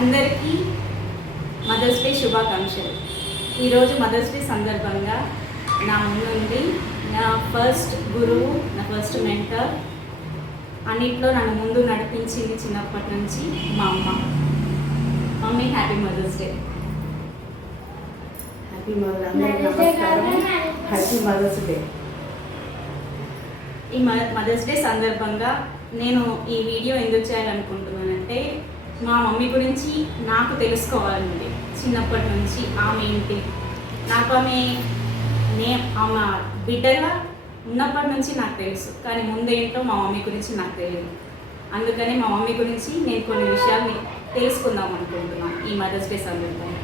అందరికీ mothers day శుభాకాంక్షలు. ఈరోజు మదర్స్ డే సందర్భంగా నా ముందుండి నా ఫస్ట్ గురువు, నా ఫస్ట్ మెంటర్, అన్నిట్లో నన్ను ముందు నడిపించింది చిన్నప్పటి నుంచి మా అమ్మ. Mummy, happy mother's day. Happy mother's day. ఈ మదర్స్ డే సందర్భంగా నేను ఈ వీడియో ఎందుకు చేయాలనుకుంటున్నానంటే, మా మమ్మీ గురించి నాకు తెలుసుకోవాలండి. చిన్నప్పటి నుంచి ఆమె ఏంటి, నాకు ఆమె బిడ్డగా ఉన్నప్పటి నుంచి నాకు తెలుసు, కానీ ముందేంటో మా మమ్మీ గురించి నాకు తెలియదు. అందుకని మా మమ్మీ గురించి నేను కొన్ని విషయాలు తెలుసుకుందాం అనుకుంటున్నాను ఈ మదర్స్ డే సందర్భంగా.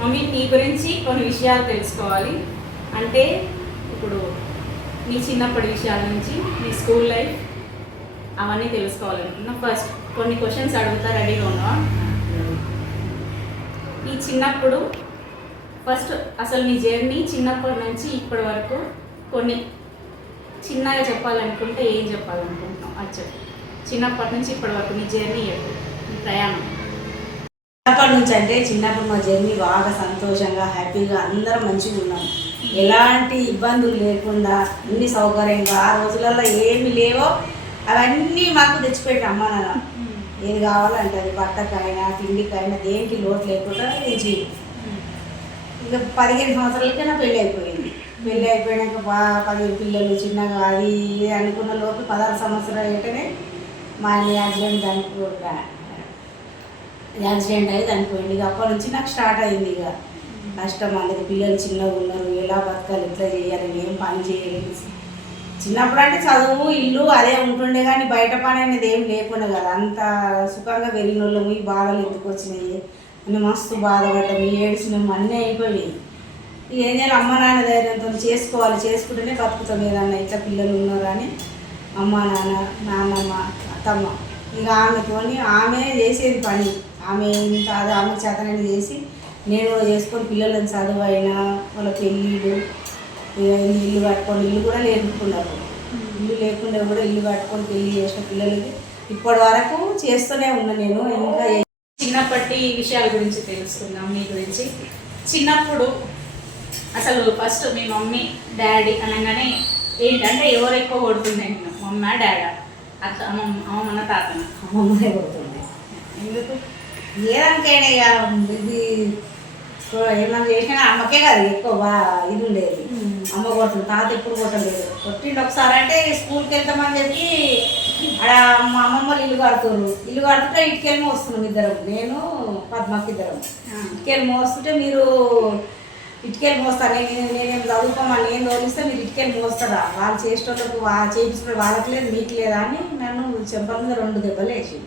మమ్మీ, నీ గురించి కొన్ని విషయాలు తెలుసుకోవాలి అంటే, ఇప్పుడు మీ చిన్నప్పటి విషయాల నుంచి మీ స్కూల్ లైఫ్ అవన్నీ తెలుసుకోవాలనుకున్నా. ఫస్ట్ కొన్ని క్వశ్చన్స్ అడుగుతా, రెడీగా ఉన్నావా? ఈ చిన్నప్పుడు ఫస్ట్ అసలు మీ జర్నీ చిన్నప్పటి నుంచి ఇప్పటి వరకు కొన్ని చిన్నగా చెప్పాలనుకుంటే ఏం చెప్పాలనుకుంటున్నాం? అది చెప్పు. చిన్నప్పటి నుంచి ఇప్పటి వరకు మీ జర్నీ చెప్పు, మీ ప్రయాణం. చిన్నప్పటి నుంచి అంటే చిన్నప్పుడు మా జర్నీ బాగా సంతోషంగా, హ్యాపీగా అందరం మంచిగా ఉన్నాం. ఎలాంటి ఇబ్బందులు లేకుండా అన్ని సౌకర్యంగా, ఆ రోజులలో ఏమి లేవో అవన్నీ మాకు తెచ్చిపెట్టాం అమ్మ నాన్న. ఏది కావాలంటే అది, బట్టకైనా తిండికైనా దేనికి లోటు లేకుండా తెచ్చి. ఇంకా 15 సంవత్సరాలకే నా పెళ్ళి అయిపోయింది. పెళ్ళి అయిపోయాక 10 పిల్లలు చిన్నగా అది అనుకున్న లోపు 16 సంవత్సరాలు ఏంటనే మా ఆయన యాక్సిడెంట్ అయ్యి చనిపోయింది. ఇక అప్పటి నుంచి నాకు స్టార్ట్ అయింది ఇక కష్టం. అందరికి పిల్లలు చిన్నగా ఉన్నారు, ఎలా బతకాలి, ఎట్లా చేయాలి, ఏం పని చేయలేదు. చిన్నప్పుడు అంటే చదువు, ఇల్లు అదే ఉంటుండే, కానీ బయట పని అనేది ఏం లేకుండా కదా. అంత సుఖంగా వెళ్ళిన వాళ్ళము ఈ బాధలు ఎందుకు వచ్చినాయి అని మస్తు బాధపడ్డాము, ఏడ్చినాము, అన్నీ అయిపోయాయి. ఇక ఏం చేయాలి, అమ్మ నాన్న ధైర్యంతో చేసుకోవాలి, చేసుకుంటేనే బతుకుతాం. ఏదన్నా ఇట్లా పిల్లలు ఉన్నారు అని అమ్మ నాన్న, నాన్నమ్మ, అత్తమ్మ, ఇక ఆమెతోని ఆమె చేసేది పని. ఆమె ఇంత అది ఆమె చేతనని చేసి నేను కూడా చేసుకొని పిల్లలను చదువు అయినా వాళ్ళ పెళ్ళిళ్ళు, ఇల్లు కట్టుకొని, ఇల్లు కూడా లేకున్నారు, ఇల్లు లేకుండా కూడా ఇల్లు కట్టుకొని పెళ్ళి చేసిన పిల్లలకి ఇప్పటి వరకు చేస్తూనే ఉన్నా నేను. ఇంకా చిన్నప్పటి విషయాల గురించి తెలుసుకుందాం మీ గురించి. చిన్నప్పుడు అసలు ఫస్ట్ మీ మమ్మీ డాడీ అనగానే ఏంటంటే ఎవరు ఎక్కువ కొడుతుండే? నేను మమ్మా డాడా? అత్త, అమ్మమ్మ, తాతన? అమ్మమ్మనే కొడుతుంది. ఎందుకు ఏదంటేనే ఇది ఏమన్నా చేసినా అమ్మకే కదా ఎక్కువ ఇది ఉండేది. అమ్మ కొడుతుంది, తాత ఎప్పుడు కొట్టలేదు. కొట్టిండు ఒకసారి అంటే స్కూల్కి వెళ్తామని చెప్పి అక్కడ మా అమ్మమ్మ ఇల్లు కడుతున్నారు. ఇల్లు కడుతుంటే ఇటుకెళ్ళి మోస్తున్నాం ఇద్దరం, నేను పద్మకి ఇద్దరం. ఇటుకెళ్ళి మోస్తుంటే మీరు ఇటుకెళ్ళి మోస్తాను, నేనేం చదువుకోమని నేను తోలిస్తే మీరు ఇటుకెళ్ళి మోస్తారా? వాళ్ళు చేసేటోళ్ళకు చేయించుకుని వాళ్ళకి లేదు మీకు లేదా అని నన్ను చెంపల మీద 2 దెబ్బలు వేసి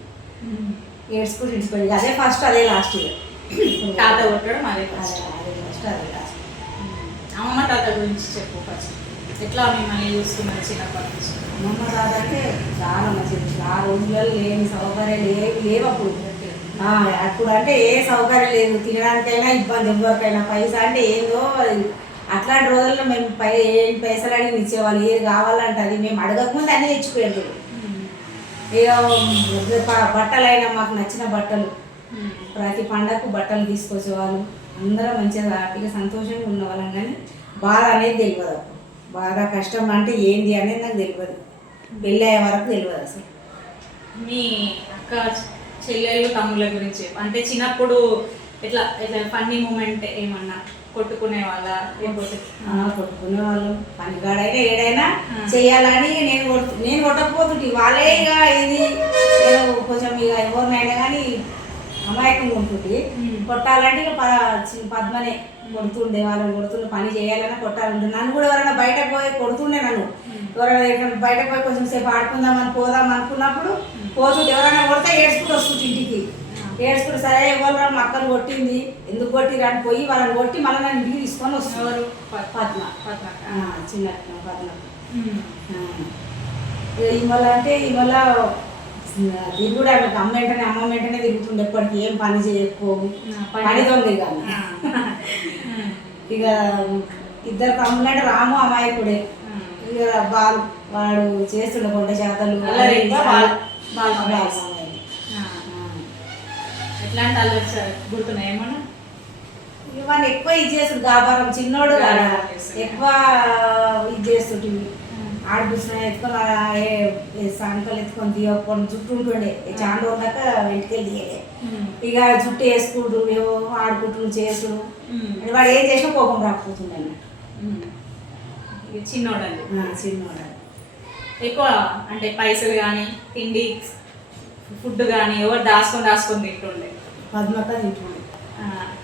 ఏడ్చుకుని ఇంటిపోయి. అదే ఫస్ట్, అదే లాస్ట్. తాత కొట్టడం అదే ఫస్ట్, అదే ఫస్ట్, అదే లాస్ట్. అమ్మమ్మ తాత గురించి చెప్పు ఫస్ట్. ఎట్లా మిమ్మల్ని చూస్తున్నారు చిన్నప్పటి నుంచి? అమ్మమ్మ తాత అంటే చాలా మంచిది. ఆ రోజులలో లేని సౌకర్యాలు లేవు అప్పుడు. అప్పుడు అంటే ఏ సౌకర్యం లేదు, తినడానికైనా ఇబ్బంది, ఎవరికైనా పైసా అంటే ఏందో అట్లాంటి రోజుల్లో మేము ఏం పైసలు అడిగి ఇచ్చేవాళ్ళు, ఏది కావాలంటే అది మేము అడగకముందు అన్నీ తెచ్చిపోయారు. ఇక బట్టలైనా మాకు నచ్చిన బట్టలు ప్రతి పండగకు బట్టలు తీసుకొచ్చేవాళ్ళు. అందరం మంచిగా హ్యాపీగా సంతోషంగా ఉన్నవాళ్ళం. కానీ బాధ అనేది తెలియదు అప్పుడు. బాధ కష్టం అంటే ఏంటి అనేది నాకు తెలియదు, పెళ్ళి అయ్యే వరకు తెలియదు అసలు. మీ అక్క చెల్లెలు తమ్ముళ్ళ గురించి అంటే చిన్నప్పుడు ఇట్లా ఇట్లా ఫన్నీ మూమెంట్ ఏమన్నా కొట్టుకునే వాళ్ళ లేకపోతే కొట్టుకునే వాళ్ళు పనిగాడైనా ఏడైనా చెయ్యాలని నేను కొట్టకపోతుంటే వాళ్ళే ఇక ఇది నేను కొంచెం ఇక ఎవరినైనా కానీ అమాయకంగా ఉంటుంది. కొట్టాలంటే ఇక పద్మనే కొడుతుండే, వాళ్ళని కొడుతుండే, పని చేయాలన్నా కొట్టాలంటే. నన్ను కూడా ఎవరైనా బయటకు పోయి కొడుతుండే, నన్ను ఎవరైనా బయటకు పోయి కొంచెం సేపు ఆడుకుందామని పోదాం అనుకున్నప్పుడు పోతుంటే ఎవరైనా కొడితే ఏడ్చుకుంటూ వస్తుంది ఇంటికి. ఏడ్చుకుంటూ సరే ఎవరు మా అక్కను కొట్టింది ఎందుకు కొట్టిరు అని పోయి వాళ్ళని కొట్టి మళ్ళీ నన్ను ఇంటికి తీసుకొని వస్తున్నారు. పద్మ చిన్న పద్మ. ఇవాళ అంటే ఇవాళ తిరుగుడు ఆమెకు అమ్మ వెంటనే తిరుగుతుండే. ఎప్పటికీ ఏం పని చేయకపోవు, పని దొంగ. ఇక ఇద్దరు తమ్ముళ్ళు అంటే రాము అమాయకుడే. ఇక వాడు చేస్తుండే కొండ చేతలు. ఎట్లాంటి అల్లరి సార్ గుర్తున్నాయి ఏమన్నా? ఇవన్నీ ఎక్కువ ఇది చేస్తుండు, గాబారం చిన్నోడు కదా, ఎక్కువ ఇది చేస్తుంటివి. ఆడిపిస్తున్నా ఎత్తుకొని సంకలు ఎత్తుకొని తీయకొని జుట్టు ఉంటుండే. చాండ ఉన్నాక వెంటకెళ్ళి తీయలే. ఇక జుట్టు వేసుకుంటూ ఏవో ఆడుకుంటూ చేసుడు. వాడు ఏం చేసినా కోపం రాకపోతుండే అన్నట్టు. చిన్నోడండి. చిన్నోడు ఎక్కువ అంటే పైసలు కానీ తిండి ఫుడ్ కానీ ఎవరు దాచుకొని తింటుండే? పద్మక్క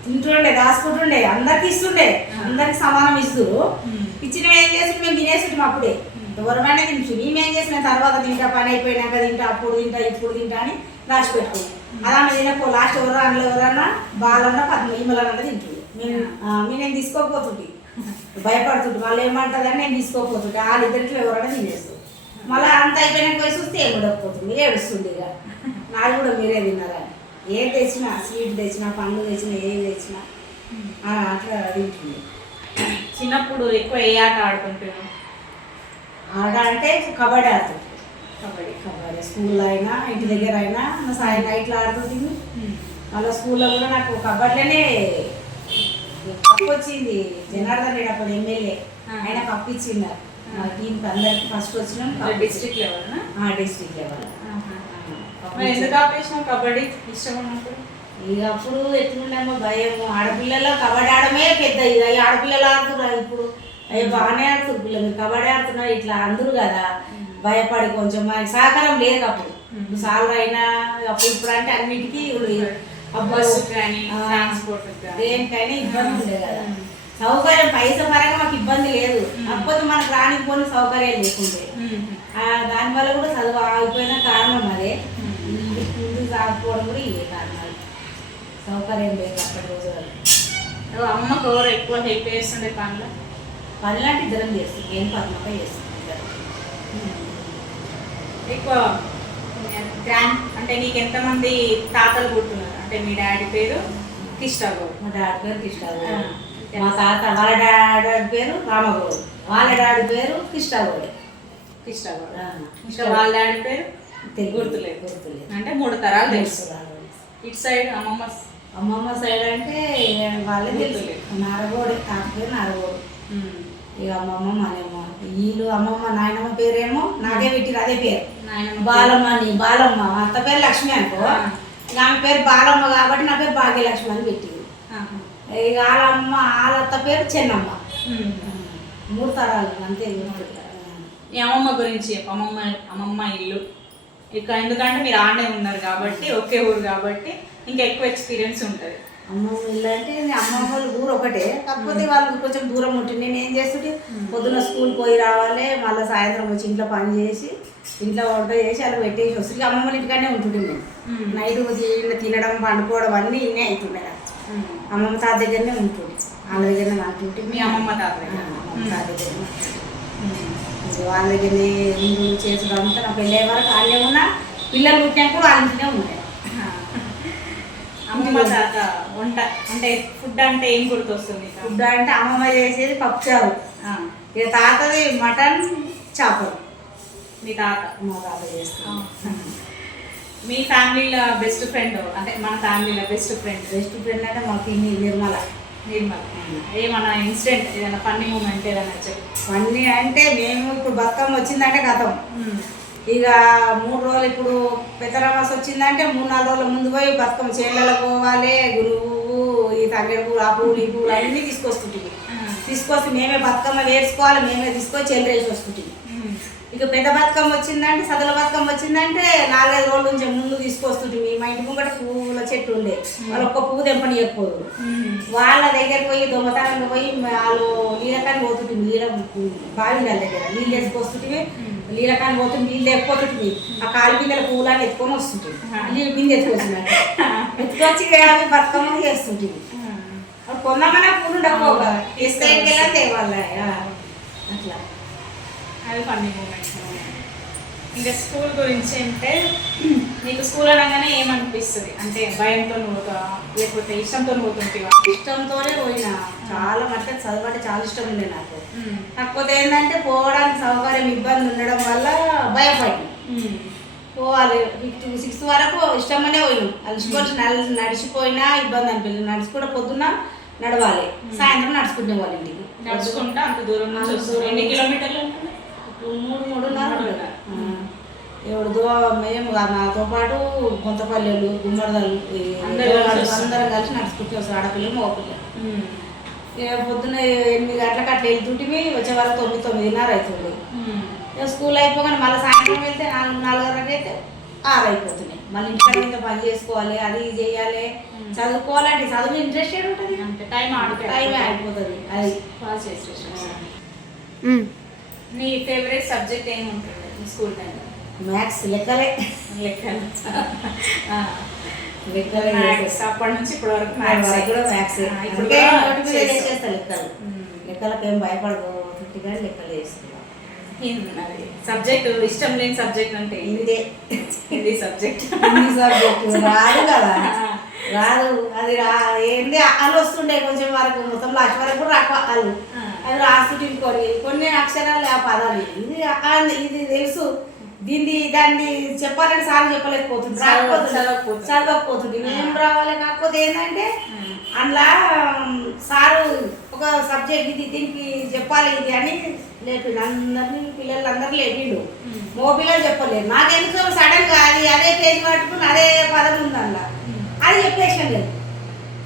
తింటుండే దాచుకుంటుండే, అందరికి ఇస్తుండే, అందరికి సమానం ఇస్తూ. ఇచ్చిన ఏం చేసి మేము తినేస్తుంటాం అప్పుడే. ఎవరైనా తింటు మేమేం చేసిన తర్వాత తింటా, పని అయిపోయినాక తింటా, అప్పుడు తింటా, ఇప్పుడు తింటా అని రాసి పెట్టుకున్నాం. అలా తినపో లాస్ట్ ఎవరన్నా బాలన్నా పద్మ ఈమెలన్నా తింటుంది. నేనేం తీసుకోకపోతుంటే భయపడుతుంటే వాళ్ళు ఏమంటారని నేను తీసుకోకపోతుంటే వాళ్ళిద్దరిలో ఎవరైనా తినేస్తుంది. మళ్ళీ అంత అయిపోయినాక పోయి చూస్తే ఏం ఉండకపోతుంది, ఏడుస్తుంది. ఇక నాది కూడా మీరే తిన్నారా, ఏం తెచ్చినా స్వీట్ తెచ్చినా పండ్లు తెచ్చినా ఏం తెచ్చినా అట్లా తింటుంది. చిన్నప్పుడు ఎక్కువ ఏ ఆట ఆడుకుంటున్నాం? ఆట అంటే కబడ్డీ ఆడుతుంది. కబడ్డీ స్కూల్లో అయినా ఇంటి దగ్గర అయినా సాయం నైట్లో ఆడుతుంది. మళ్ళీ స్కూల్లో కూడా నాకు కబడ్డీలోనే కప్పు వచ్చింది. జనార్దన్ రెడ్డి అప్పుడు ఎమ్మెల్యే, ఆయన కప్పు ఇచ్చిండు మా టీంకి అందరికి. ఫస్ట్ వచ్చినాం డిస్ట్రిక్ట్ లెవెల్. District level. ఎందుకు ఆపేసినాం కబడ్డీ ఇష్టం ఉన్నప్పుడు? ఇక అప్పుడు ఎట్లుండేమో భయం. ఆడపిల్లలు కబడ్డీ ఆడమే పెద్ద ఇది. ఆడపిల్లలు ఆడుతున్నారు ఇప్పుడు, అవి బాగానే ఆడుతున్నారు పిల్లలు, కబడ్డీ ఆడుతున్నారు ఇట్లా అందరూ కదా. భయపడి కొంచెం మనకి సహకారం లేదు అప్పుడు. సాలరీ అయినా అప్పుడు ఇప్పుడు అంటే అన్నిటికీ దేనికైనా ఇబ్బంది ఉండే కదా. సౌకర్యం పైసా పరంగా మాకు ఇబ్బంది లేదు, కాకపోతే మనకు రానికి పోని సౌకర్యాలు లేకుండే. దానివల్ల కూడా చదువు ఆగిపోయిన కారణం అదే. ముందుకు సాగిపోవడం కూడా ఇవే కారణాలు, సౌకర్యం లేదు అప్పటి రోజులలో. అమ్మకు ఎవరు ఎక్కువ హెల్ప్ చేస్తుండే పనులు అంటే ఇద్దరం చేస్తుంది. ఏం పద్మక చేస్తుంది ఎక్కువ. గ్రాండ్ అంటే నీకు ఎంతమంది తాతలు పుట్టున్నారు? అంటే మీ డాడీ పేరు కిష్టాగౌడ్. మా డాడీ పేరు కిష్టాగౌడ్. మా తాత వాళ్ళ డాడీ పేరు రామగౌడ్, వాళ్ళ డాడీ పేరు కిష్టాగౌడ్. ఇంకా వాళ్ళ డాడీ పేరు గుర్తులేదు. అంటే 3 తరాలు తెలుసు. ఇటు సైడ్ అమ్మమ్మ సైడ్ అంటే వాళ్ళే తెలుసు. నారగోడు, తాత పేరు నారగోడు. ఇక అమ్మమ్మ మానేమ్మ. వీళ్ళు అమ్మమ్మ నాయనమ్మ పేరేమో నాకే పెట్టిరు అదే పేరు, బాలమ్మ అని. బాలమ్మ అత్త పేరు లక్ష్మి అనుకో, ఇక ఆమె పేరు బాలమ్మ కాబట్టి నా పేరు భాగ్యలక్ష్మి అని పెట్టింది. ఇక వాళ్ళమ్మ వాళ్ళ అత్త పేరు చెన్నమ్మ. 3 తరాలు అంతే. ఈ అమ్మమ్మ గురించి అమ్మమ్మ ఇల్లు ఇక ఎందుకంటే మీరు ఆడనే ఉన్నారు కాబట్టి, ఒకే ఊరు కాబట్టి ఇంకా ఎక్కువ ఎక్స్పీరియన్స్ ఉంటుంది. అమ్మమ్మ ఇల్లు అంటే అమ్మమ్మ ఊరు ఒకటే, కాకపోతే వాళ్ళు కొంచెం దూరం ఉంటుంది. నేను ఏం చేస్తుంటే పొద్దున్న స్కూల్ పోయి రావాలి, మళ్ళీ సాయంత్రం వచ్చి ఇంట్లో పని చేసి ఇంట్లో వంట చేసి అలా పెట్టేసి వస్తుంది. అమ్మమ్మ ఇంటికానే ఉంటుండే నేను. నైట్ తినడం పండుకోవడం అన్నీ ఇన్నే అవుతుండే. అమ్మమ్మ తాత దగ్గరనే ఉంటుంది, వాళ్ళ దగ్గరనే అంటుంటే. మీ అమ్మమ్మ తాత దగ్గర వాళ్ళ దగ్గరనే చేసుడు అంతా. నా పెళ్ళి అయ్యే వరకు వాళ్ళే ఉన్నా, పిల్లలు పుట్టినప్పుడు వాళ్ళ ఇంటినే ఉన్నాయి. అమ్మమ్మ తాత వంట అంటే ఫుడ్ అంటే ఏం గుర్తొస్తుంది? ఫుడ్ అంటే అమ్మమ్మ చేసేది పప్పుచారు, ఇక తాతది మటన్ చేపలు. మీ తాత? మా తాత చేస్తాం. మీ ఫ్యామిలీలో బెస్ట్ ఫ్రెండ్ అంటే మన ఫ్యామిలీలో బెస్ట్ ఫ్రెండ్ అంటే మా పిన్ని నిర్మల. ఏమన్నా ఇన్సిడెంట్ ఏదైనా ఫన్నీ మూమెంట్ ఏదైనా చెప్పు. ఫన్నీ అంటే మేము ఇప్పుడు బతుకమ్మ వచ్చిందంటే గతం ఇక 3 రోజులు, ఇప్పుడు పెద్దరామాస వచ్చిందంటే 3-4 రోజుల ముందు పోయి బతుకమ్మ చేళ్ళలో పోవాలి. గురువు ఈ తంగేడు పూలు ఆ పూలు ఈ పూలు అన్నీ తీసుకొస్తుంటివి. తీసుకొస్తే మేమే బతుకమ్మ వేసుకోవాలి, మేమే తీసుకొని చెల్లి వేసి వస్తుంటివి. ఇక పెద్ద బతుకమ్మ వచ్చిందంటే సదల బతుకమ్మ వచ్చిందంటే 4-5 రోజుల నుంచి ముందు తీసుకొస్తుంటివి. మా ఇంటి ముంగట పువ్వుల చెట్టు ఉండే, వాళ్ళు ఒక్క పువ్వు తెంపనియకపోదు. వాళ్ళ దగ్గర పోయి దొంగతనంగా పోయి వాళ్ళు నీళ్ళకాన్ని పోతుంటివి. బావి దగ్గర నీళ్ళు వేసుకొస్తుంటివి. నీళ్ళకాన్ని పోతుంది, నీళ్ళు లేకపోతుంటివి. ఆ కాలి బిందెల పువ్వులని ఎత్తుకొని వస్తుంటివి. నీళ్ళు బిందె ఎత్తుకొచ్చినట్టు ఎత్తుకొచ్చి అవి బతుకమ్మ చేస్తుంటివి. కొందామన్నా పూలు ఉండకపోగా తీసుకెళ్ళి తేవాళ్ళ అట్లా. అది ఫన్నీ మూమెంట్స్. ఇంకా స్కూల్ గురించి అంటే నీకు స్కూల్ అనగానే ఏమనిపిస్తుంది? అంటే భయంతో పోతావా లేకపోతే ఇష్టంతో పోతుంటావా? ఇష్టంతోనే పోయినా. చాలా మటుకు చదవంటే చాలా ఇష్టం ఉండే నాకు. కాకపోతే ఏంటంటే పోవడానికి సౌకర్యం ఇబ్బంది ఉండడం వల్ల భయపడి పోవాలి. 5th, 6th వరకు ఇష్టమనే పోయినాం. అలసిపోయి నడిచిపోయినా ఇబ్బంది అనిపించింది. నడిచి కూడా పొద్దున్న నడవాలి, సాయంత్రం నడుచుకుంటే వాళ్ళ ఇంటికి. నడుచుకుంటా అంత దూరం నుంచి ఎన్ని కిలోమీటర్లు? 3-3.5. ఎవరిదో మేము నాతో పాటు కొంతపల్లెలు, గుమ్మడిదలు అందరం కలిసి నడుచుకుంటూ వస్తారు. ఆడపిల్లలు మగపిల్లలు. పొద్దున్న 8 గంటలకు అట్లా వెళ్తుంటే వచ్చే వరకు 9-9:30 అవుతుంది. స్కూల్ అయిపోగానే మళ్ళీ సాయంత్రం వెళ్తే 4-4:30 అయితే 6 అయిపోతున్నాయి. మళ్ళీ ఇంటికి ఇంకా పని చేసుకోవాలి, అది చేయాలి, చదువుకోవాలంటే చదువు ఇంట్రెస్ట్ ఉంటుంది. టైం అయిపోతుంది. అది నీ ఫేవరెట్ సబ్జెక్ట్ ఏముంటుంది స్కూల్ టైంలో? మ్యాథ్స్. లెక్కలే. అప్పటి నుంచి ఇప్పటి వరకు మ్యాథ్స్. లెక్కలకు ఏం భయపడదు, కానీ లెక్కలు చేస్తున్నాం. సబ్జెక్ట్ ఇష్టం లేని సబ్జెక్ట్ అంటే హిందీ సబ్జెక్ట్. రాదు కదా, రాదు. అది ఏంది అల్లు వస్తుండే కొంచెం వరకు, మొత్తం లాస్ట్ వరకు కూడా అల్లు అది రాస్తుంటే కొన్ని అక్షరాలు ఆ పదాలు ఇది తెలుసు. దాన్ని చెప్పాలని సార్ చెప్పలేకపోతుంది, చదవకపోతుంది. ఏం రావాలి. కాకపోతే ఏంటంటే అందులో సారు ఒక సబ్జెక్ట్ ఇది దీనికి చెప్పాలి ఇది అని లేపిండు. అందరినీ పిల్లలందరూ లేపిండు. మో పిల్లలు చెప్పలేదు. నాకెందుకు సడన్ గా అదే పేజ్ పట్టుకుని అదే పదం ఉంది అందులో అది చెప్పేసాను. లేదు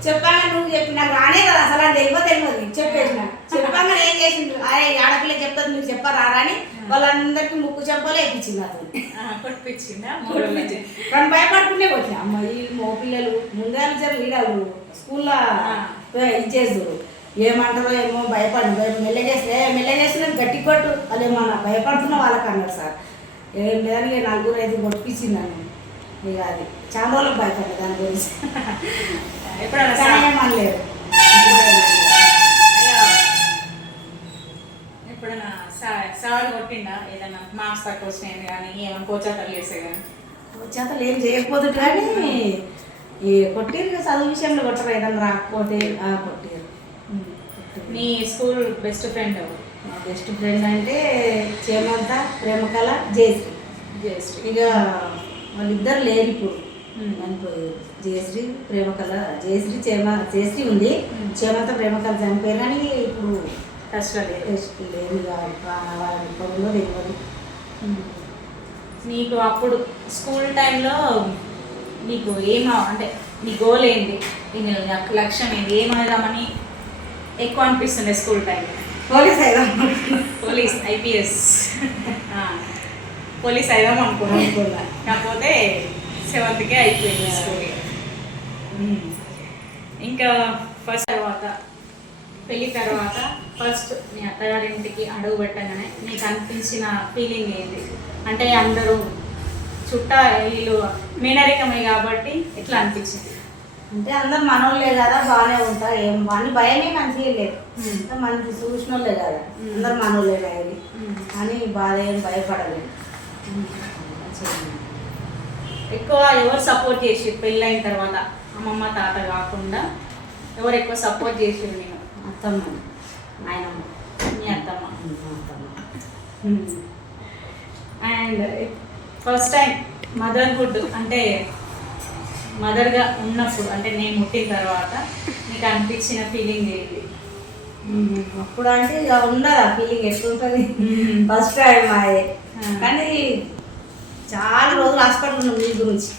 చెప్పాగా నువ్వు చెప్పి నాకు రానే కదా అసలు అది తెలియదు చెప్పేసిన. చెప్పాగా ఏం చేసిండు, అరే ఆడపిల్ల చెప్తారు మీరు చెప్పారా అని వాళ్ళందరికీ ముక్కు చెప్పాలి వేయించింది. అతను కానీ భయపడుకునే వచ్చిన అమ్మ ఈ మో పిల్లలు ముందే లీడర్లు స్కూల్లో ఇచ్చేస్తారు. ఏమంటారో ఏమో మెల్లగేస్తే గట్టి కొట్టు వాళ్ళు ఏమన్నా భయపడుతున్నా వాళ్ళకి అన్నారు సార్. ఏం లేదని 4-5 కొట్టిపించింది నన్ను. ఇక అది చాలా రోజులకు భయపడ్డా దాని గురించి. ఏమనలేదు. ఎప్పుడైనా సార్ కొట్టిండా ఏదైనా మార్క్స్ తక్కువ వచ్చినాయి కానీ ఏమైనా కోచాతలు చేసే కానీ? కోచాతలు ఏం చేయకపోతే కానీ కొట్టిరు. చదువు విషయంలో కొట్టరు, ఏదన్నా రాకపోతే కొట్టిరు. నీ స్కూల్ బెస్ట్ ఫ్రెండ్? మా బెస్ట్ ఫ్రెండ్ అంటే చేమంత, ప్రేమకళ, జయశ్రీ. ఇక వాళ్ళిద్దరు లేరు ఇప్పుడు, చనిపోయారు. జయశ్రీ, ప్రేమకళ. జయశ్రీ ఉంది, చేమంత, ప్రేమకళ చనిపోయారు. కానీ ఇప్పుడు లేదు, వాళ్ళలో తెలియదు. నీకు అప్పుడు స్కూల్ టైంలో నీకు అంటే నీ గోల్ ఏంటి, లక్ష్యం ఏంటి, ఏమవుదామని ఎక్కువ అనిపిస్తుండే స్కూల్ టైంలో? పోలీస్ ఐపీఎస్ పోలీస్ అయిదాం అనుకున్నా. కాకపోతే 7th అయిపోయింది స్కూల్. ఇంకా ఫస్ట్ తర్వాత పెళ్ళి తర్వాత ఫస్ట్ మీ అత్తగారింటికి అడుగు పెట్టగానే నీకు అనిపించిన ఫీలింగ్ ఏంటి? అంటే అందరూ వీళ్ళు మేనరికమే కాబట్టి ఎట్లా అనిపించింది? అంటే అందరు మనోళ్ళే కదా, బాగానే ఉంటారు. ఏం అని భయమే మంచిగా లేదు. మంచి చూసిన వాళ్ళే కదా, అందరు మనోళ్ళే కానీ అని బాధ ఏం భయపడలేదు. ఎక్కువ ఎవరు సపోర్ట్ చేసి పెళ్ళైన తర్వాత అమ్మమ్మ తాత కాకుండా ఎవరు ఎక్కువ సపోర్ట్ చేసిరు నేను? అత్తమ్మ, నాయనమ్మ, మీ అత్తమ్మ. అత్తమ్మ. అండ్ ఫస్ట్ టైం మదర్హుడ్ అంటే మదర్గా ఉన్నప్పుడు అంటే నేను పుట్టిన తర్వాత నీకు అనిపించిన ఫీలింగ్ ఏంటి? అప్పుడు అంటే ఇక ఉండదు ఆ ఫీలింగ్ ఎట్లుంటుంది. ఫస్ట్ టైం అదే, కానీ చాలా రోజులు హాస్పిటల్ ఉన్నాం మీ గురించి.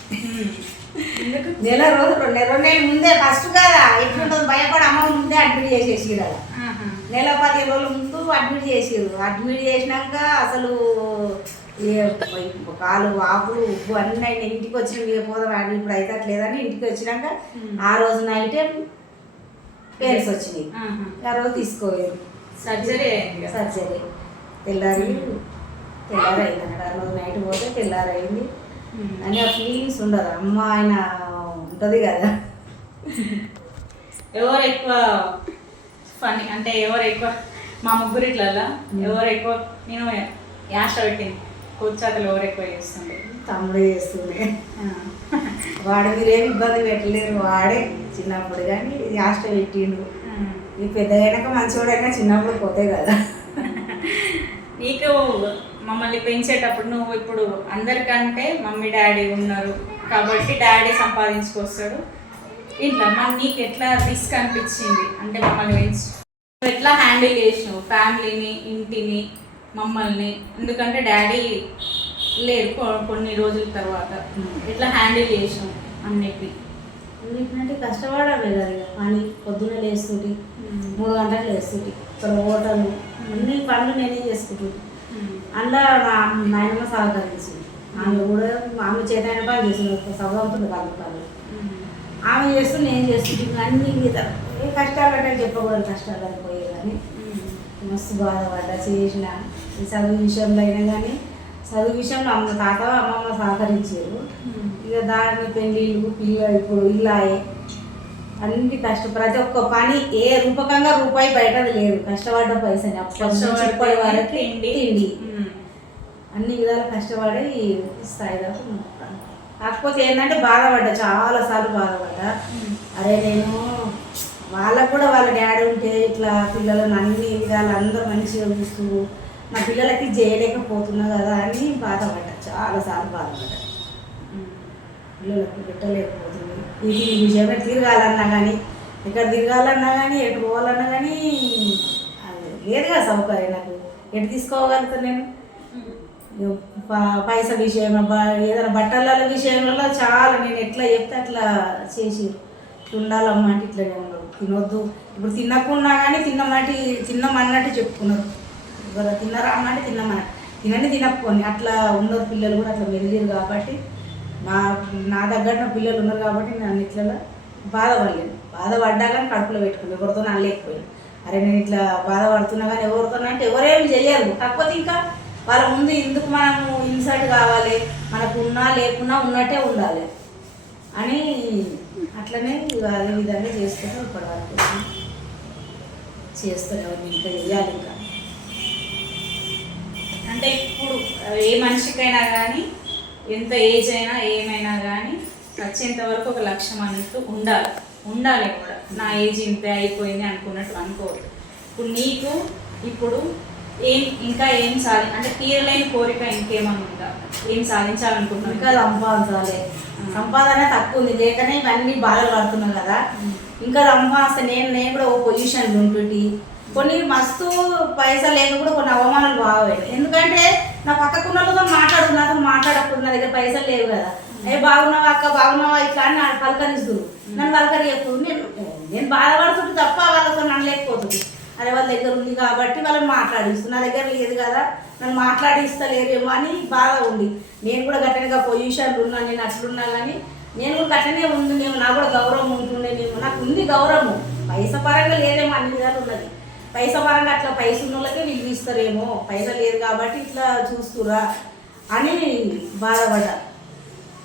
ఎందుకు? నెల రోజులు, 2 నెలల ముందే ఫస్ట్ కదా ఎట్లుంటుంది భయపడి అమ్మ ముందే అడ్మిట్ చేసేసి కదా. నెల 15 రోజుల ముందు అడ్మిట్ చేసిరు. అడ్మిట్ చేసినాక అసలు కాలు వాపులు ఉప్పు అన్నీ అయినా ఇంటికి వచ్చిన పోదాం అది ఇప్పుడు అయితే అట్లేదని ఇంటికి వచ్చినాక ఆ రోజు నైటే పేరెంట్స్ వచ్చినాయి. ఆ రోజు తీసుకోలేదు సర్జరీ అయింది. సర్జరీ తెల్లారి అయింది అన్నట్టు. ఆ రోజు నైట్ పోతే తెల్లారి అయింది అని ఆ ఫీలింగ్స్ ఉండదు. అమ్మ ఆయన ఉంటుంది కదా. ఎవరు ఎక్కువ ఫనీ అంటే ఎవరు ఎక్కువ మా ముగ్గురిట్లల్లా ఎవరు ఎక్కువ నేను యాష పెట్టింది కూర్చాతలు ఎవరు ఎక్కువ చేస్తుండే? తమ్ముడు చేస్తుండే. వాడు మీరేమి ఇబ్బంది పెట్టలేరు. వాడే చిన్నప్పుడు కానీ యాష్ట పెట్టిండు. ఈ పెద్దగైనాక మంచివాడైనా చిన్నప్పుడు పోతే కదా. నీకు మమ్మల్ని పెంచేటప్పుడు నువ్వు ఇప్పుడు అందరికంటే మమ్మీ డాడీ ఉన్నారు కాబట్టి డాడీ సంపాదించుకొస్తాడు ఇంట్లో. మరి నీకు ఎట్లా రిస్క్ అనిపించింది అంటే మమ్మల్ని పెంచి నువ్వు ఎట్లా హ్యాండిల్ చేసినావు ఫ్యామిలీని, ఇంటిని, మమ్మల్ని? ఎందుకంటే డాడీ లేదు కొన్ని రోజుల తర్వాత ఎట్లా హ్యాండిల్ చేసినావు అన్నిటి? అన్నిటికంటే కష్టపడాలి కదా. ఇక పని పొద్దున్నే లేస్తుంటే 3 గంటలకు లేస్తుంటే ఇక్కడ హోటలు అన్ని పనులు నేనే చేసుకుంటుంది. అందులో మా నాయనమ్మ సహకరించింది. ఆమె కూడా ఆమె చేతైన పని చేస్తుంది. సభవంతుడు కాదు పనులు ఆమె చేస్తూ నేను చేస్తుంటే అన్ని మీద ఏ కష్టాలు అంటే చెప్పకూడదు. కష్టాలు అయిపోయాయి కానీ మస్తు బాధపడ్డా చేసిన. ఈ చదువు విషయంలో అయినా కానీ చదువు విషయంలో తాత అమ్మమ్మ సహకరించారు. ఇక దాని పెళ్ళిళ్ళు పిల్లలు ఇప్పుడు ఇల్లాయి అన్ని ప్రతి ఒక్క పని ఏ రూపకంగా రూపాయి బయటది లేదు. కష్టపడ్డ పైసని అప్పటి వరకు తిండి అన్ని విధాలు కష్టపడి స్థాయి దాకా ఉంటాను. కాకపోతే ఏంటంటే బాధపడ్డా, చాలాసార్లు బాధపడ్డా. అరే నేను వాళ్ళకు కూడా వాళ్ళ డాడీ ఉంటే ఇట్లా పిల్లలను అన్ని విధాలు అందరూ మంచిగా చూస్తూ నా పిల్లలకి చేయలేకపోతున్నా కదా అని బాధపడ్డా. చాలాసార్లు బాధపడ్డా. పిల్లలకు పెట్టలేకపోతుంది. ఇది విషయమే తిరగాలన్నా కానీ ఎక్కడ తిరగాలన్నా కానీ ఎటు పోవాలన్నా కానీ అది లేదు కదా సౌకర్యం. నాకు ఎటు తీసుకోగలుగుతాను నేను? పైస విషయం ఏదైనా బట్టల విషయంలో చాలా నేను ఎట్లా చెప్తే అట్లా చేసి ఉండాలమ్మా అంటే ఇట్లనే ఉండదు. తినొద్దు ఇప్పుడు తినకున్నా కానీ తిన్నమన్నట్టు చెప్పుకున్నారు. ఇవాళ తిన్నారా అమ్మ అంటే తినని తినకపోని అట్లా ఉన్నారు. పిల్లలు కూడా అట్లా మెదిలేరు కాబట్టి నా దగ్గర పిల్లలు ఉన్నారు కాబట్టి నేను అన్నిట్లలో బాధపడలేను. బాధపడ్డా కానీ కడుపులో పెట్టుకుని ఎవరితో అనలేకపోయాను. అరే నేను ఇట్లా బాధపడుతున్నా కానీ ఎవరితో అంటే ఎవరేమి చెయ్యరు. కాకపోతే ఇంకా వాళ్ళ ముందు ఎందుకు మనము ఇన్సల్ట్ కావాలి, మనకు ఉన్నా లేకున్నా ఉన్నట్టే ఉండాలి అని అట్లనే అదే విధంగా చేసుకుంటూ ఇప్పటి వరకు చేస్తూనే ఇంకా చెయ్యాలి. ఇంకా అంటే ఇప్పుడు ఏ మనిషికైనా కానీ ఎంత ఏజ్ అయినా ఏమైనా కానీ వచ్చేంత వరకు ఒక లక్ష్యం అన్నట్టు ఉండాలి కూడా. నా ఏజ్ ఇంతే అయిపోయింది అనుకున్నట్టు అనుకోవద్దు. ఇప్పుడు నీకు ఇప్పుడు ఇంకా ఏం అంటే తీరలేని కోరిక ఇంకేమన్నా ఉందా? ఏం సాధించాలనుకుంటున్నాను? ఇంకా సంపాదించాలి. సంపాదన తక్కువ ఉంది లేకనే ఇవన్నీ బాధలు పడుతున్నావు కదా. ఇంకా సంపాదిస్తే నేను కూడా ఓ పొజిషన్లు ఉంటుంటి. కొన్ని మస్తు పైసలు లేక కూడా కొన్ని అవమానాలు బాగా. ఎందుకంటే నా పక్కకున్న వాళ్ళతో మాట్లాడకుండా నా దగ్గర పైసలు లేవు కదా. అయ్యి బాగున్నావా అక్క బాగున్నావా ఇట్లా అని పలకరిస్తుంది. నన్ను పలకరియప్పుడు నేను బాధపడుతుంటే తప్ప వాళ్ళతో అనలేకపోతుంది. అదే వాళ్ళ దగ్గర ఉంది కాబట్టి వాళ్ళని మాట్లాడిస్తుంది. నా దగ్గర లేదు కదా నన్ను మాట్లాడిస్తలేరేమో అని బాధ ఉంది. నేను కూడా గట్టనిగా పొజిషన్లు ఉన్నా, నేను అట్లున్నా కానీ నేను కూడా గట్టనే ఉంది. నాకు కూడా గౌరవం ఉంటుండే. నాకు ఉంది గౌరవం. పైస పరంగా లేదేమో అన్ని విధాలు ఉన్నది. పైస పరంగా అట్లా పైస ఉన్న వాళ్ళకే వీళ్ళు ఇస్తారేమో, పైస లేదు కాబట్టి ఇట్లా చూస్తురా అని బాధపడ్డా.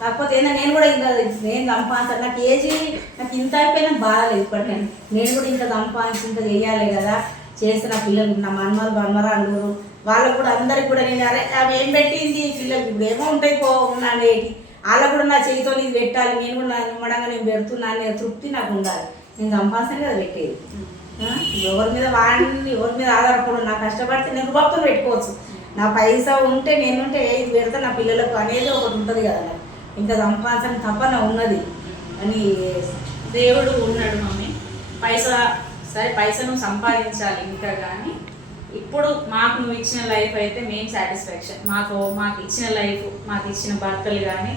కాకపోతే ఏంటంటే నేను కూడా ఇంకా నేను సంపాదించాను. నాకు ఏజీ నాకు ఇంత అయిపోయినా బాధ లేదు. ఇప్పటికైనా నేను కూడా ఇంకా సంపాదించి ఇంత చేయాలి కదా. చేస్తే నా పిల్లలు నా మన్మరాళ్ళు వాళ్ళకు కూడా అందరికి కూడా నేను అరే ఆమె ఏం పెట్టింది పిల్లలకి ఇప్పుడు ఏమో ఉంటాయి పోన్నాను వాళ్ళకు కూడా నా చేతితో ఇది పెట్టాలి, నేను కూడా నా నిమ్మడంగా నేను పెడుతున్నాను అనే తృప్తి నాకు ఉండాలి. నేను సంపాదన కదా పెట్టేది. ఎవరి మీద వాడిని ఎవరి మీద ఆధారపడు, నా కష్టపడితే నేను రూపాయలతో పెట్టుకోవచ్చు. నా పైసా ఉంటే నేనుంటే ఇది పెడతా నా పిల్లలకు అనేది ఒకటి ఉంటుంది కదా. నాకు ఇంకా సంపాదన తప్పన ఉన్నది అని దేవుడు ఉన్నాడు మమ్మీ. పైసా సరే పైసను సంపాదించాలి ఇంకా, కానీ ఇప్పుడు మాకు నువ్వు ఇచ్చిన లైఫ్ అయితే మెయిన్ సాటిస్ఫాక్షన్. మాకు ఇచ్చిన లైఫ్, మాకు ఇచ్చిన భర్తలు కానీ,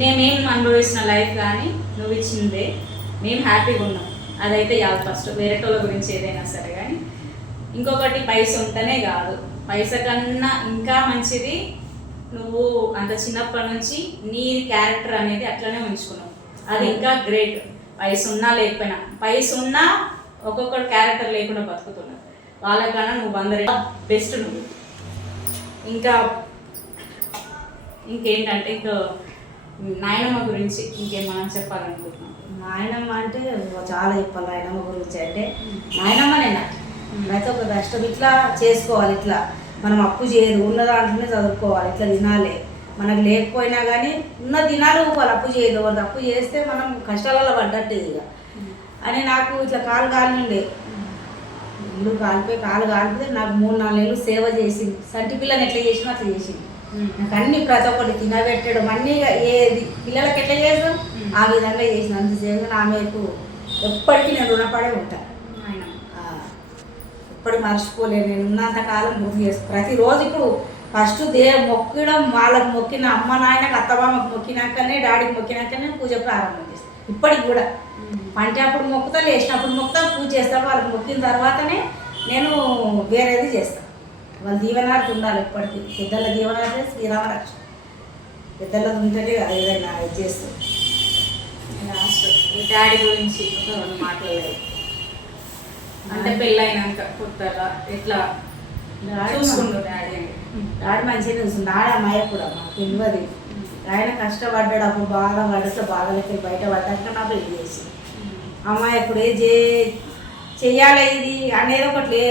మేమేం అనుభవిస్తున్న లైఫ్ కానీ నువ్వు ఇచ్చిందే, మేము హ్యాపీగా ఉన్నాం. అదైతే యాదు ఫస్ట్. వేరేటోళ్ళ గురించి ఏదైనా సరే కానీ. ఇంకొకటి పైస ఉంటేనే కాదు, పైస కన్నా ఇంకా మంచిది నువ్వు అంత చిన్నప్పటి నుంచి నీ క్యారెక్టర్ అనేది అట్లనే ఉంచుకున్నావు. అది ఇంకా గ్రేట్. పైస ఉన్నా లేకపోయినా, పైస ఉన్నా ఒక్కొక్కటి క్యారెక్టర్ లేకుండా బతుకుతున్నారు. వాళ్ళకన్నా నువ్వు 100 బెస్ట్ నువ్వు. ఇంకేంటంటే ఇంకా నాయనమ్మ గురించి ఇంకేమన్నా చెప్పాలనుకుంటున్నాను. నాయనమ్మ అంటే చాలా చెప్పాలి. నాయనమ్మ గురించి అంటే నాయనమ్మనేనా అయితే ఒక కష్టం ఇట్లా చేసుకోవాలి, ఇట్లా మనం అప్పు చేయదు, ఉన్న దాంట్లోనే చదువుకోవాలి, ఇట్లా తినాలి. మనకు లేకపోయినా కానీ ఉన్న దినాలు వాళ్ళు అప్పు చేయదు, వాళ్ళు అప్పు చేస్తే మనం కష్టాలలో పడ్డట్టు ఇక అని నాకు ఇట్లా కాలు కాలిండే. ఇల్లు కాలు కాలిపోతే నాకు 3-4 ఏళ్ళు సేవ చేసింది. సంటి పిల్లని ఎట్లా చేసినా అట్లా చేసింది. నాకు అన్ని ప్రతి ఒక్కటి తినబెట్టడం అన్నీ ఏది పిల్లలకి ఎట్లా చేస్తాం ఆ విధంగా చేసిన. అంతసేపు నా మేరకు ఎప్పటికీ నేను రుణపడే ఉంటాను. ఎప్పటికి మర్చిపోలేను. నేను ఉన్నంతకాలం గుర్తు చేస్తాను ప్రతిరోజు. ఇప్పుడు ఫస్ట్ మొక్కడం వాళ్ళకి మొక్కిన అమ్మ నాయనకు అత్తబామ్మకు మొక్కినాకనే డాడీకి మొక్కినాకనే పూజ ప్రారంభం చేస్తాను. ఇప్పటికి కూడా అంటే అప్పుడు మొక్కుతా, లేచినప్పుడు మొక్కుతా, పూజ చేస్తాను. వాళ్ళకి మొక్కిన తర్వాతనే నేను వేరేది చేస్తాను. వాళ్ళ దీవెనార్థం ఉండాలి ఎప్పటికీ. పెద్దల దీవెనార్థం శ్రీరామరక్ష. పెద్దలది ఉంటేనే కదా ఏదైనా చేస్తాం. లాస్ట్ డాడీ గురించి ఒక 2 మాట్లాడలేదు. అంటే పెళ్ళైనాక కొత్తగా ఎట్లా చూసుకుంటాడు డాడీ అని? డాడీ మంచిగా చూస్తుంది. డాడీ అమ్మాయి కూడా మాకు తెలియదు. ఆయన కష్టపడ్డాడు, అప్పుడు బాగా పడితే బాగా లెక్కలు బయట పడ్డాక నాకు ఇది చేసి అమ్మాయి ఇప్పుడు చెయ్యాలి ఇది అనేది ఒకటి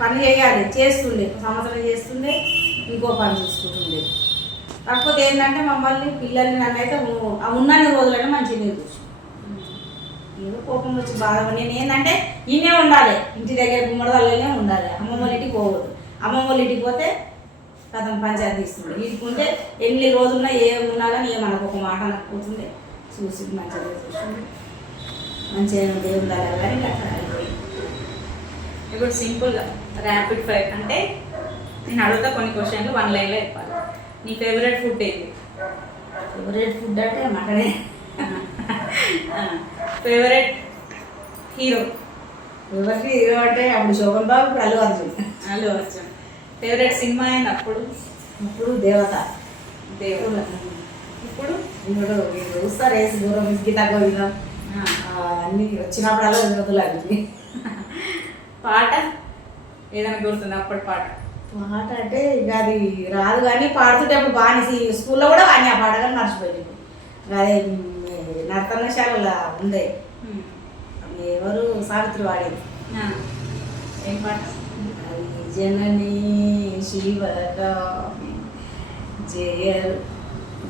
పని చేయాలి చేస్తుండే. సంవత్సరం చేస్తుండే, ఇంకో పని చూసుకుంటుండే. కాకపోతే ఏంటంటే మమ్మల్ని పిల్లల్ని నన్ను అయితే ఉన్నన్ని రోజులైనా మంచిగా చూసి ఏదో కోపం వచ్చి బాధ. నేను ఏంటంటే ఈయనే ఉండాలి, ఇంటి దగ్గర గుమ్మడిదల్లనే ఉండాలి. అమ్మమ్మ వాళ్ళ ఇంటికి పోవద్దు. అమ్మమ్మ వాళ్ళ ఇంటికి పోతే కథం పంచాయతీ ఇస్తుండే. ఇంటికి ఉంటే ఎన్ని రోజులున్నా ఏమున్నా కానీ ఏమనకు ఒక మాట అనకపోతుండే. చూసి మంచిగా చూస్తుండే, మంచిగా ఉండాలి కానీ అట్లా అయిపోయి. ఇప్పుడు సింపుల్గా ర్యాపిడ్ ఫైర్ అంటే నేను అడుగుతా కొన్ని క్వశ్చన్లు 1 లైన్లో చెప్పాలి. నీ ఫేవరెట్ ఫుడ్ ఏది? ఫేవరెట్ ఫుడ్ అంటే మటనే. Favourite hero? ఫేవరెట్ హీరో అంటే అప్పుడు శోభన్ బాబు, ఇప్పుడు అల్లు అర్జున్. అల్లు అర్జున్. ఫేవరెట్ సినిమా అయింది అప్పుడు? దేవత. ఇప్పుడు చూస్తారు వేసి దూరం గీతా గోవిందం అన్ని వచ్చినప్పుడల్లా వినోదులు అవి. పాట ఏదైనా గుర్తుంది అప్పటి పాట? పాట అంటే ఇక అది రాదు కానీ పాడుతుంటే అప్పుడు బాగా స్కూల్లో కూడా వాడిని ఆ పాట కానీ మర్చిపోయింది. అదే నర్తనశాల ఉందే, ఎవరు సావిత్రి వాడేది. ఏం పాట? అది జననీ శివగామి జయ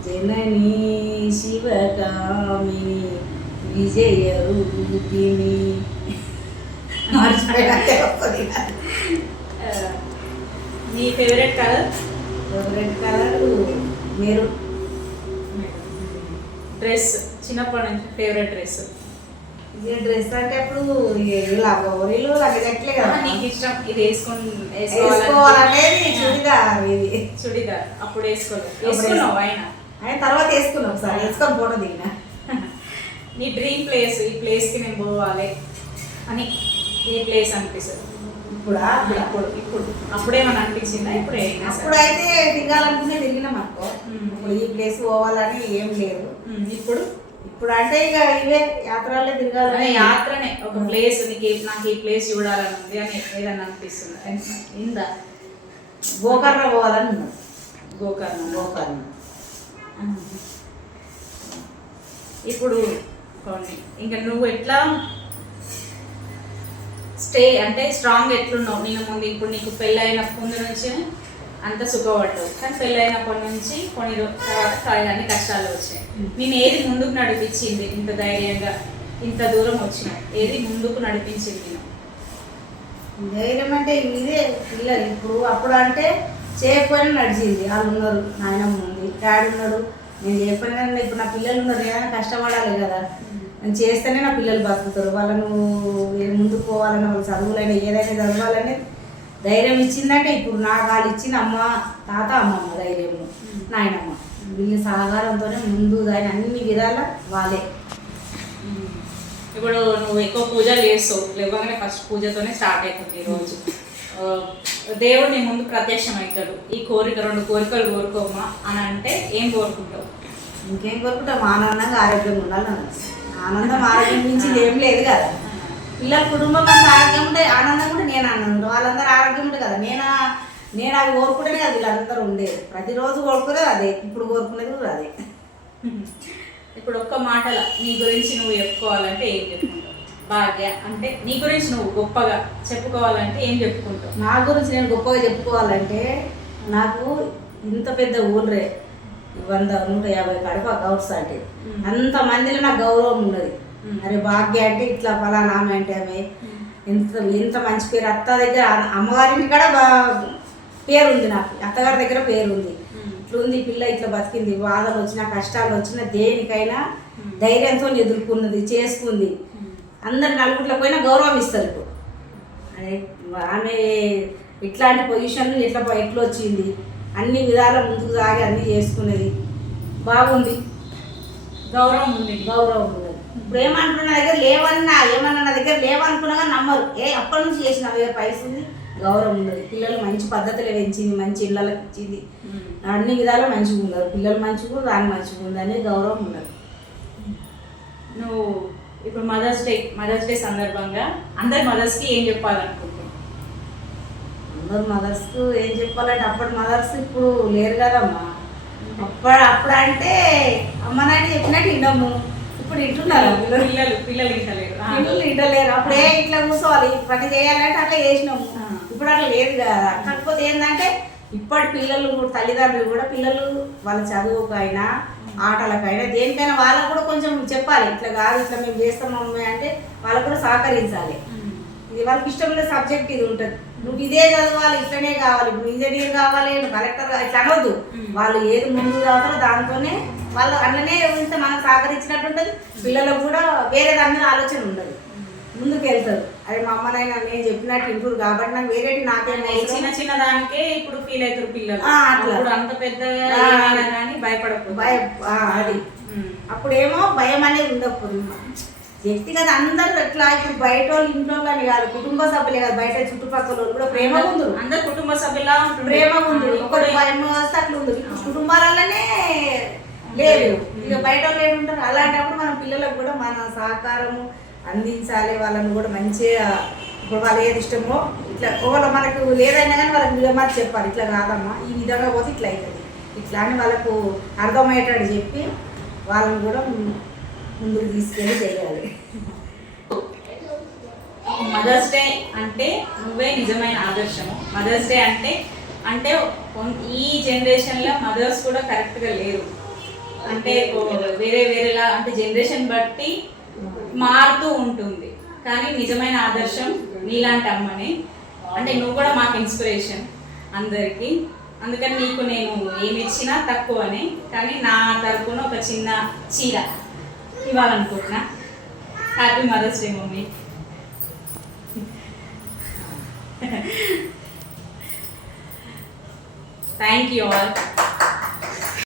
జననీ శివగామిని విజయ రూపిణి. నీ favourite colour? Favourite colour maroon. Dress చిన్నప్పటి నుంచి ఫేవరెట్ డ్రెస్? డ్రెస్ అంటే అప్పుడు గౌరీలు తగ్గట్లే కదా నీకు ఇష్టం ఇది వేసుకోవాలనేది. చుడిదార్. ఇది చుడిదార్ అప్పుడు వేసుకున్నావు ఆయన తర్వాత వేసుకున్నాం ఒకసారి, వేసుకొని ఫోటో దిగిన. నీ డ్రీమ్ ప్లేస్, ఈ ప్లేస్కి నేను పోవాలి అని ఏ ప్లేస్ అనిపిస్తుంది? ఇప్పుడు అప్పుడేమన్నా అనిపించిందా? అప్పుడైతే తిరగాలనుకునే తిరిగినాం అనుకో. ఇప్పుడు ఈ ప్లేస్ పోవాలని ఏం లేదు. ఇప్పుడు అంటే ఇక ఇవే యాత్రలే తిరగాలని. యాత్రనే ఒక ప్లేస్ నాకు ఈ ప్లేస్ చూడాలని ఉంది అని ఏదన్నా అనిపిస్తుంది? ఇందా గోకర్ణ పోవాలని ఉన్నది. గోకర్ణ. ఇప్పుడు ఇంకా నువ్వు ఎట్లా అంటే స్ట్రాంగ్ ఎట్లున్నావు నేను ముందు ఇప్పుడు నీకు పెళ్ళైన ముందు నుంచి అంత సుఖపడ్డావు, కానీ పెళ్ళైనప్పటి నుంచి కొన్ని తర్వాత అన్ని కష్టాలు వచ్చాయి. నేను ఏది ముందుకు నడిపించింది ఇంత ధైర్యంగా ఇంత దూరం వచ్చిన ఏది ముందుకు నడిపించింది నేను? ధైర్యం అంటే ఇదే పిల్లలు ఇప్పుడు అప్పుడు అంటే చేయకపోయినా నడిచింది. వాళ్ళు ఉన్నారు, నాయనమ్మ ఉంది, డాడీ ఉన్నాడు, నేను చేయకపోయినా కానీ ఇప్పుడు నా పిల్లలు ఉన్నారు, ఏదైనా కష్టపడాలి కదా, నేను చేస్తేనే నా పిల్లలు బతుకుతారు. వాళ్ళను ముందుకు పోవాలన్నా వాళ్ళ చదువులైనా ఏదైనా చదవాలని ధైర్యం ఇచ్చిందంటే ఇప్పుడు నాకు వాళ్ళు ఇచ్చిన అమ్మ తాత అమ్మమ్మ ధైర్యము నాయనమ్మ వీళ్ళ సహకారంతోనే ముందు దాని అన్ని విధాల వాళ్ళే. ఇప్పుడు నువ్వు ఎక్కువ పూజలు చేస్తావు, లేవగానే ఫస్ట్ పూజతోనే స్టార్ట్ అవుతుంది ఈరోజు. దేవుడు నీ ముందు ప్రత్యక్షం అవుతాడు, ఈ కోరిక 2 కోరికలు కోరుకోమా అని అంటే ఏం కోరుకుంటావు? ఇంకేం కోరుకుంటాం? ఆనందంగా ఆరోగ్యంగా ఉండాలి. ఆనందం ఆరోగ్యం నుంచి ఏం లేదు కదా. పిల్లల కుటుంబం అంతా ఆరోగ్యం ఉంటే ఆనందంగా ఉంటే నేను ఆనందం, వాళ్ళందరూ ఆరోగ్యం ఉంటే కదా. నేను అది కోరుకుంటేనే కదా వీళ్ళందరూ ఉండేది. ప్రతిరోజు కోరుకునేది అదే, ఇప్పుడు కోరుకునేది కూడా అదే. ఇప్పుడు ఒక్క మాటల నీ గురించి నువ్వు చెప్పుకోవాలంటే ఏం చెప్పుకుంటావు? భాగ్య అంటే నీ గురించి నువ్వు గొప్పగా చెప్పుకోవాలంటే ఏం చెప్పుకుంటావు? నా గురించి నేను గొప్పగా చెప్పుకోవాలంటే నాకు ఇంత పెద్ద ఊళ్ళే 100-150 కడప గౌడ్స్ అంటే అంతమందిలో నాకు గౌరవం ఉన్నది. అరే భాగ్య అంటే ఇట్లా ఫలానా ఆమె అంటే ఆమె ఎంత మంచి పేరు. అత్త దగ్గర అమ్మవారికి కూడా పేరు ఉంది, నాకు అత్తగారి దగ్గర పేరు ఉంది. ఇట్లుంది పిల్ల, ఇట్లా బతికింది, బాధలు వచ్చినా కష్టాలు వచ్చినా దేనికైనా ధైర్యంతో ఎదుర్కొన్నది, చేసుకుంది. అందరు నలుగురిలో పోయినా గౌరవం ఇస్తారు. ఇప్పుడు అదే ఆమె ఇట్లాంటి పొజిషన్లు ఎట్లా వచ్చింది, అన్ని విధాల ముందుకు సాగి అన్నీ చేసుకునేది, బాగుంది, గౌరవం ఉంది. ఇప్పుడు ఏమంటున్నా నా దగ్గర లేవన్నా ఏమన్నా నా దగ్గర లేవనుకున్నా కానీ నమ్మరు. అప్పటి నుంచి చేసిన పైసింది, గౌరవం ఉన్నది. పిల్లలు మంచి పద్ధతులు పెంచింది, మంచి ఇళ్ళకి ఇచ్చింది, అన్ని విధాలు మంచిగా ఉన్నారు. పిల్లలు మంచిగా దాన్ని మంచిగా ఉంది అనేది గౌరవం ఉన్నది. నువ్వు ఇప్పుడు మదర్స్ డే సందర్భంగా అందరి మదర్స్కి ఏం చెప్పాలనుకుంటున్నావు? అందరు మదర్స్కు ఏం చెప్పాలంటే అప్పటి మదర్స్ ఇప్పుడు లేరు కదమ్మా. అప్పుడు అంటే అమ్మ నాయన చెప్పినట్టు విన్నాము, ఇప్పుడు ఇంటున్నారు పిల్లలు ఇంటలేరు. అప్పుడే ఇట్లా కూర్చోవాలి, పని చేయాలంటే అట్లా చేసినాము. ఇప్పుడు అట్లా లేదు కదా. కాకపోతే ఏంటంటే ఇప్పటి పిల్లలు తల్లిదండ్రులు కూడా పిల్లలు వాళ్ళ చదువుకైనా ఆటలకైనా దేనికైనా వాళ్ళకు కూడా కొంచెం చెప్పాలి, ఇట్లా కాదు ఇట్లా మేము చేస్తాం అమ్మాయి అంటే వాళ్ళకు కూడా సహకరించాలి. ఇది వాళ్ళకి ఇష్టమైన సబ్జెక్ట్ ఇది ఉంటుంది, నువ్వు ఇదే చదవాలి, ఇట్లనే కావాలి, నువ్వు ఇంజనీర్ కావాలి, నువ్వు కలెక్టర్ ఇట్లా అనవద్దు. వాళ్ళు ఏది ముందు చదువుతారో దాంతోనే వాళ్ళు అట్లనే ఉంటే మనం సహకరించినట్టు ఉంటుంది. పిల్లలకు కూడా వేరే దాని మీద ఆలోచన ఉండదు, ముందుకు వెళ్తారు. అదే మా అమ్మనైనా నేను చెప్పినట్టు ఇంటూరు కాబట్టి నాకు వేరేటి నాకేమో చిన్న దానికే ఇప్పుడు ఫీల్ అవుతారు పిల్లలు. అట్లా అంత పెద్ద భయపడకూడదు. అది అప్పుడేమో భయం అనేది ఉండకూడదు. వ్యక్తిగత అందరూ ఎట్లా ఇప్పుడు బయట వాళ్ళు ఇంట్లో అని కాదు, కుటుంబ సభ్యులే కాదు, బయట చుట్టుపక్కల వాళ్ళు కూడా ప్రేమ ఉంది, అందరు కుటుంబ సభ్యులా ప్రేమ ఉంది. ఒకటి భయం వస్తే అట్లా ఉంది. కుటుంబాలలోనే లేదు, ఇక బయట వాళ్ళు ఏముంటారు. అలాంటప్పుడు మన పిల్లలకు కూడా మన సహకారము అందించాలి. వాళ్ళని కూడా మంచిగా ఇప్పుడు వాళ్ళు ఏది ఇష్టమో ఇట్లా ఒకవేళ మనకు లేదైనా కానీ వాళ్ళకి నిజమాట చెప్పాలి, ఇట్లా కాదమ్మా ఈ విధంగా పోతే ఇట్లా అవుతుంది, ఇట్లా అని వాళ్ళకు అర్థమయ్యేటట్టు చెప్పి వాళ్ళని కూడా ముందుకు తీసుకెళ్ళి చేయాలి. మదర్స్ డే అంటే నువ్వే నిజమైన ఆదర్శము. మదర్స్ డే అంటే ఈ జనరేషన్లో మదర్స్ కూడా కరెక్ట్గా లేరు, అంటే వేరేలా అంటే జనరేషన్ బట్టి మారుతూ ఉంటుంది. కానీ నిజమైన ఆదర్శం నీలాంటి అమ్మని, అంటే నువ్వు కూడా మాకు ఇన్స్పిరేషన్ అందరికీ. అందుకని నీకు నేను ఏమి ఇచ్చినా తక్కువని, కానీ నా తరపున ఒక చిన్న చీర ఇవ్వాలనుకుంటున్నా. Happy mother's day mummy. Thank you all.